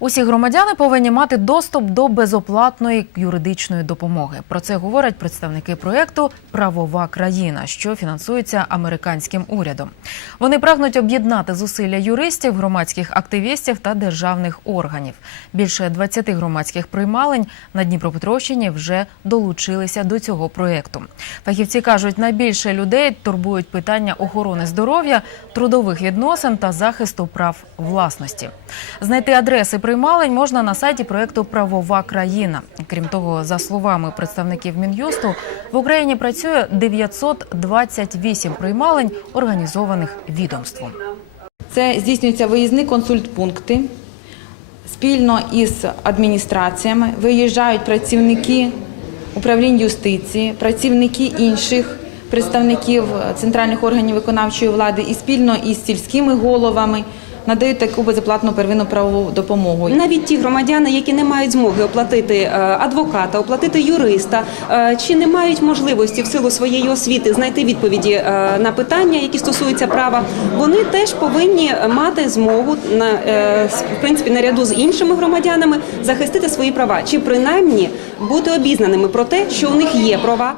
Усі громадяни повинні мати доступ до безоплатної юридичної допомоги. Про це говорять представники проєкту Правова країна, що фінансується американським урядом. Вони прагнуть об'єднати зусилля юристів, громадських активістів та державних органів. Більше 20 громадських приймалень на Дніпропетровщині вже долучилися до цього проєкту. Фахівці кажуть, найбільше людей турбують питання охорони здоров'я, трудових відносин та захисту прав власності. Знайти адреси приймалень можна на сайті проєкту Правова країна. Крім того, за словами представників мін'юсту, в Україні працює 928 приймалень, організованих відомством. Це здійснюються виїзні консультпункти. Спільно із адміністраціями виїжджають працівники управлінь юстиції, працівники інших представників центральних органів виконавчої влади і спільно із сільськими головами надають таку безоплатну первинну правову допомогу. Навіть ті громадяни, які не мають змоги оплатити е, адвоката, оплатити юриста, е, чи не мають можливості в силу своєї освіти знайти відповіді е, на питання, які стосуються права, вони теж повинні мати змогу на в принципі наряду з іншими громадянами захистити свої права, чи принаймні бути обізнаними про те, що у них є права.